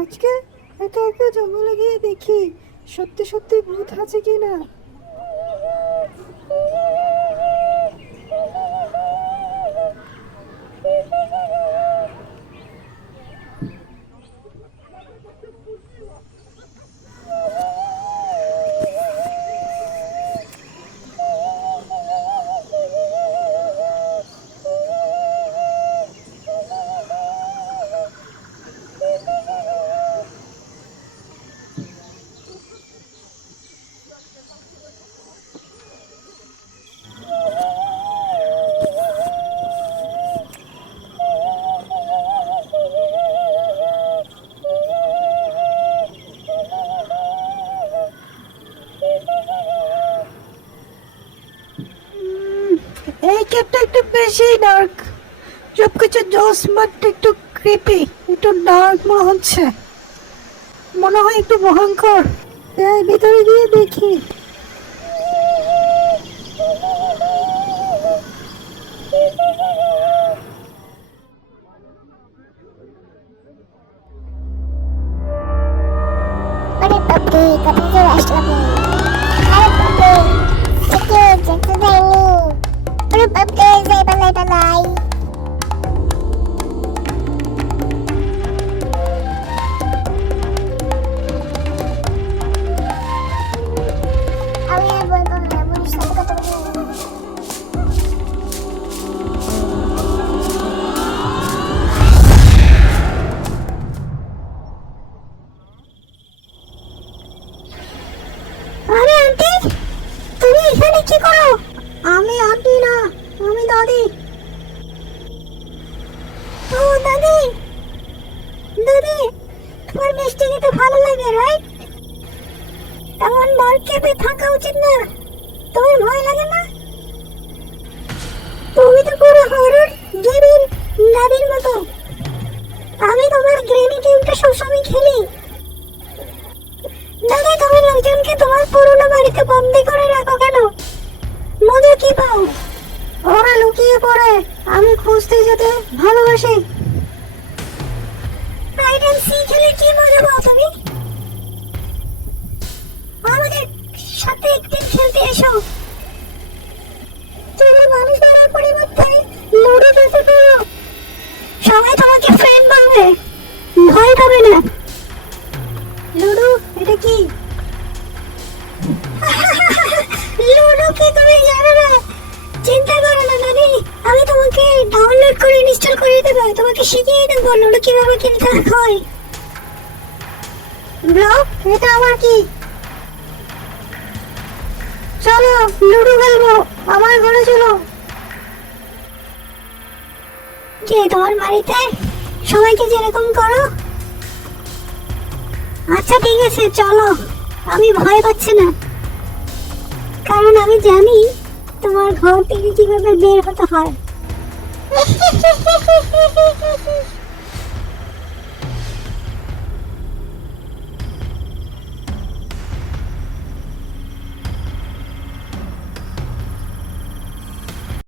আজকে একা একা জঙ্গলে গিয়ে দেখি সত্যি সত্যি ভূত আছে কিনা। এই কেপটা একটু বেশি ডার্ক, সবকিছু জোস বাট একটু ক্রিপি, একটু ডার্ক মনে হয় একটু ভয়ঙ্কর। এই ভিতরে গিয়ে দেখি। আরে বাপরে, কোথায় যে আসলাম? আরে বাপরে, থেকে যেতে দেয়নি। আরে বাপরে, যাই পালাই। আমি আর বলবো না, পুলিশ সাথে কথা বলবো। আরে আন্টি, তুমি এখানে কি করো? আমি আন্টি না, আমি দাদি। ও দাদি, তোমার মিষ্টি খেতে ভালো লাগে, রাইট? এমন ডার্ক ক্যাবে থাকা উচিত না। তোমার ভয় লাগে না? তুমি তো পুরো হরর গেমের দাদির মতো। আমি তোমার গ্রেনি গেমটা সবসময় খেলি। দাদা, তুমি লোকজনকে তোমার পুরোনো বাড়িতে বন্দি করে রাখো কেন? মজা কি পাও? ওরা লুকিয়ে পড়ে, আমি খুঁজতে যেতে ভালোবাসি। হাইড এন্ড সি খেলে কি মজা পাও তুমি? আমাদের সাথে একদিন খেলতে এসো। তুমি মানুষ ধরার পরিবর্তে লুডো খেলতে পারো। সবাই তোমাকে ফ্রেন্ড বলবে, ভয় পাবে না। লুডো, এটা কি? লুডো কি তুমি জানো না? চিন্তা করো না দাদি, আমি তোমাকে ডাউনলোড করে ইনস্টল করে দেবো। তোমাকে শিখিয়ে দেবো লুডো কিভাবে খেলতে হয়। ব্রো, এটা আবার কি? চলো লুডো খেলবো, আমার ঘরে চলো। কে তোমার বাড়িতে সবাইকে যেরকম করো? আচ্ছা ঠিক আছে, চলো। আমি ভয় পাচ্ছি না, কারণ আমি জানি তোমার ঘর থেকে কিভাবে বের হতে হয়।